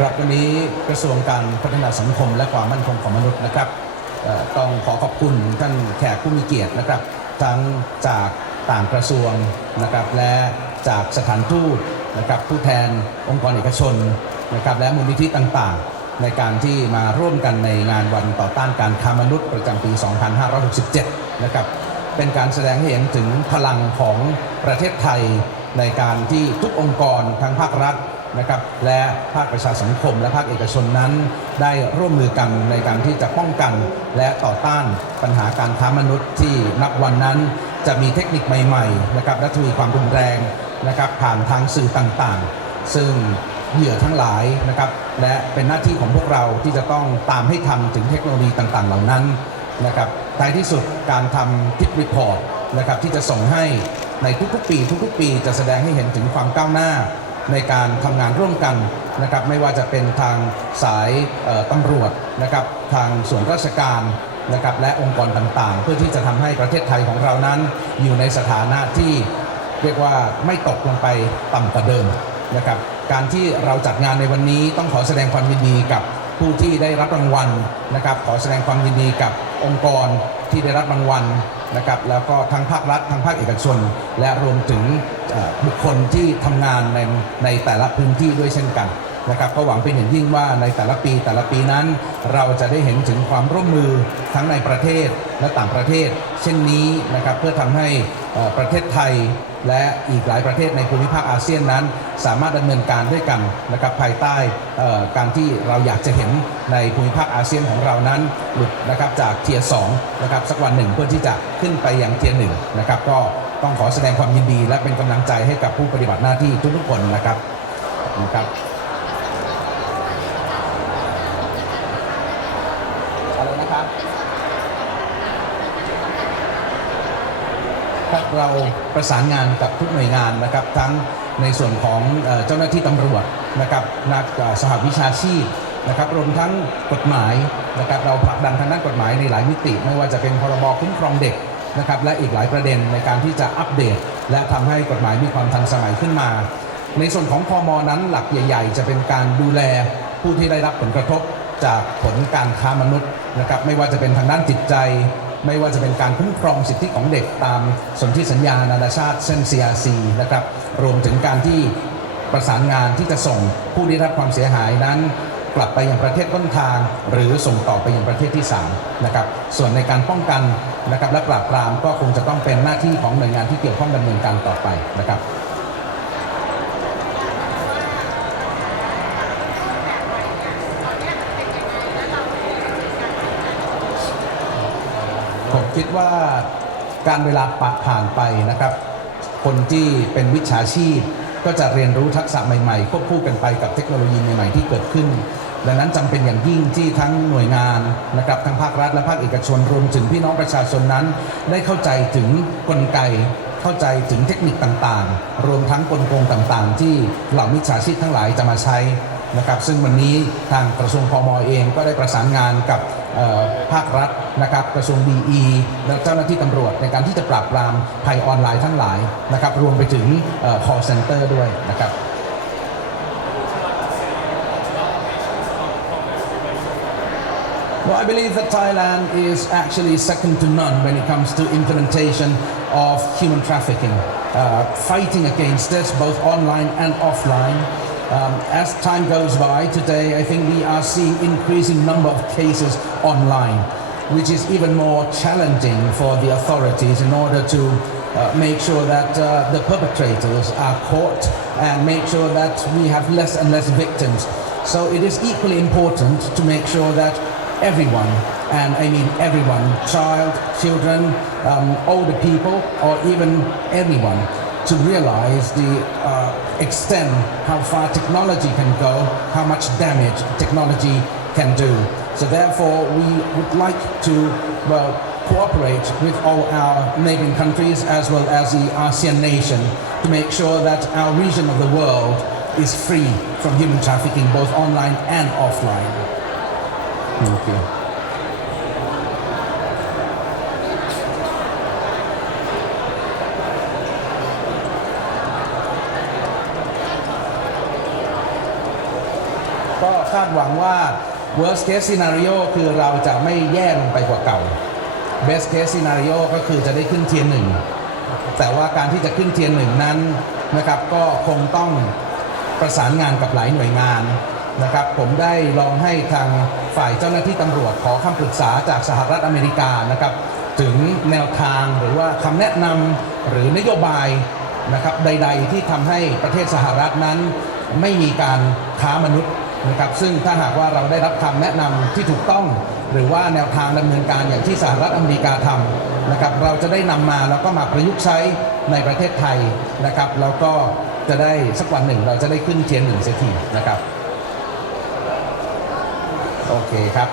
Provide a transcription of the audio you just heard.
ครับวันนี้กระทรวงการพัฒนาสังคม และความมั่นคงของมนุษย์นะครับต้องขอขอบคุณท่านแขกผู้มีเกียรตินะครับ ทั้งจากต่างกระทรวงนะครับ และจากสถานทูตนะครับ ผู้แทนองค์กรเอกชนนะครับ และมูลนิธิต่างๆ ในการที่มาร่วมกันในงานวันต่อต้านการค้ามนุษย์ประจำปี 2567 นะครับ เป็นการแสดงให้เห็นถึงพลังของประเทศไทยในการที่ทุกองค์กรทั้งภาครัฐ นะครับและภาคประชาสังคม และภาคเอกชนนั้น ได้ร่วมมือกันในการที่จะป้องกัน และต่อต้านปัญหาการค้ามนุษย์ที่นับวันนั้น จะมีเทคนิคใหม่ๆนะครับและทวีความรุนแรงนะครับผ่านทางสื่อต่างๆ ซึ่งเหยื่อทั้งหลายนะครับและเป็นหน้าที่ของพวกเราที่จะต้องตามให้ทันถึงเทคโนโลยีต่างๆ เหล่านั้นนะครับท้ายที่สุดการทำทิปรีพอร์ตนะครับที่จะส่งให้ในทุกๆปี ทุกๆ ปีจะแสดงให้เห็นถึงความก้าวหน้า ในการทำงานร่วมกันนะครับไม่ว่าจะเป็นทางสายตำรวจนะครับทางส่วนราชการนะครับและองค์กรต่างๆ เพื่อที่จะทำให้ประเทศไทยของเรานั้น อยู่ในสถานะที่เรียกว่าไม่ตกลงไปต่ำกว่าเดิมนะครับการที่เราจัดงานในวันนี้ต้องขอแสดงความยินดีกับผู้ที่ได้รับรางวัลนะครับขอแสดงความยินดีกับองค์กรที่ได้รับรางวัล นะครับแล้วก็ทั้งภาครัฐทั้งภาคเอกชน และรวมถึงบุคคลที่ทำงานในในแต่ละพื้นที่ด้วยเช่นกันนะครับก็หวังเป็นอย่างยิ่งว่าในแต่ละปีแต่ละปีนั้น เราจะได้เห็นถึงความร่วมมือทั้งในประเทศและต่างประเทศ เช่นนี้นะครับเพื่อทำให้ ประเทศไทยและอีกหลายประเทศในภูมิภาคอาเซียนนั้น สามารถดำเนินการด้วยกันนะครับภายใต้การที่เราอยากจะเห็นในภูมิภาคอาเซียนของเรานั้นหลุดนะครับจากเทียร์สนะครับสักวันหนึ่งเพื่อที่จะขึ้นไปยังเทียร์หนึ่งนะครับก็ต้องขอแสดงความยินดี และเป็นกำลังใจให้กับผู้ปฏิบัติหน้าที่ทุกๆคนนะครับนะครับอะไรนะครับ ครับ เราประสานงานกับทุกหน่วยงานนะครับ ทั้งในส่วนของเจ้าหน้าที่ตำรวจนะครับนักสหวิชาชีพนะครับรวมทั้งกฎหมายนะครับเราผลักดันทางด้านกฎหมายในหลายมิติ ไม่ว่าจะเป็นพรบคุ้มครองเด็กนะครับและอีกหลายประเด็นในการที่จะอัปเดต และทำให้กฎหมายมีความทันสมัยขึ้นมา ในส่วนของพมนั้นหลักใหญ่ ๆ จะเป็นการดูแลผู้ที่ได้รับผลกระทบจากผลการค้ามนุษย์นะครับไม่ว่าจะเป็นทางด้านจิตใจ ไม่ว่าจะเป็นการคุ้มครองสิทธิของเด็กตามสนธิสัญญานานาชาติเส้น CRC นะครับรวมถึงการที่ประสานงานที่จะส่งผู้ได้รับความเสียหายนั้น กลับไปยังประเทศต้นทาง หรือส่งต่อไปยังประเทศที่3นะครับส่วนในการป้องกันนะครับและปราบปรามก็คงจะต้องเป็นหน้าที่ของหน่วยงานที่เกี่ยวข้องดำเนินการต่อไปนะครับ คิดว่าการเวลาปะผ่านไปนะครับ คนที่เป็นวิชาชีพ ก็จะเรียนรู้ทักษะใหม่ๆ ควบคู่กันไปกับเทคโนโลยีใหม่ๆที่เกิดขึ้น ดังนั้นจำเป็นอย่างยิ่งที่ทั้งหน่วยงานนะครับทั้งภาครัฐและภาคเอกชนรวมถึงพี่น้องประชาชนนั้น ได้เข้าใจถึงกลไกเข้าใจถึงเทคนิคต่างๆ รวมทั้งกลโกงต่างๆ ที่เหล่ามิจฉาชีพทั้งหลายจะมาใช้ นะครับ ซึ่งวันนี้ทางกระทรวงพมเองก็ได้ประสานงานกับเอ่อภาครัฐนะครับกระทรวงดีและเจ้าหน้าที่ตำรวจในการที่จะปราบปรามภัยออนไลน์ทั้งหลายนะครับ รวมไปถึงเอ่อ call center ด้วยนะครับ Well, I believe that Thailand is actually second to none when it comes to implementation of human trafficking, uh, fighting against this both online and offline. Um, as time goes by, today I think we are seeing increasing number of cases online, which is even more challenging for the authorities in order to uh, make sure that uh, the perpetrators are caught and make sure that we have less and less victims. So it is equally important to make sure that everyone, and I mean everyone, child, children, um, older people, or even anyone, to realize the uh, extent how far technology can go, how much damage technology can do. So therefore, we would like to, well, cooperate with all our neighboring countries as well as the ASEAN nation to make sure that our region of the world is free from human trafficking both online and offline. Thank you. ก็คาดหวังว่า worst case scenario คือเราจะไม่แย่ลงไปกว่าเก่า best case scenario ก็คือจะได้ขึ้นเทียนหนึ่งแต่ว่าการที่จะขึ้นเทียนหนึ่งนั้นนะครับก็คงต้องประสานงานกับหลายหน่วยงานนะครับผมได้ลองให้ทางฝ่ายเจ้าหน้าที่ตำรวจขอคำปรึกษาจากสหรัฐอเมริกานะครับถึงแนวทางหรือว่าคำแนะนำหรือนโยบายนะครับใด ๆ ที่ทำให้ประเทศสหรัฐนั้น ไม่มีการค้ามนุษย์ นะครับซึ่งถ้าหากว่าเราได้รับคำแนะนำที่ถูกต้อง หรือว่าแนวทางดำเนินการอย่างที่สหรัฐอเมริกาทำนะครับเราจะได้นำมาแล้วก็มาประยุกต์ใช้ในประเทศไทยนะครับแล้วก็จะได้สักวันหนึ่งเราจะได้ขึ้นเทียนหนึ่งเสียทีนะครับโอเคครับ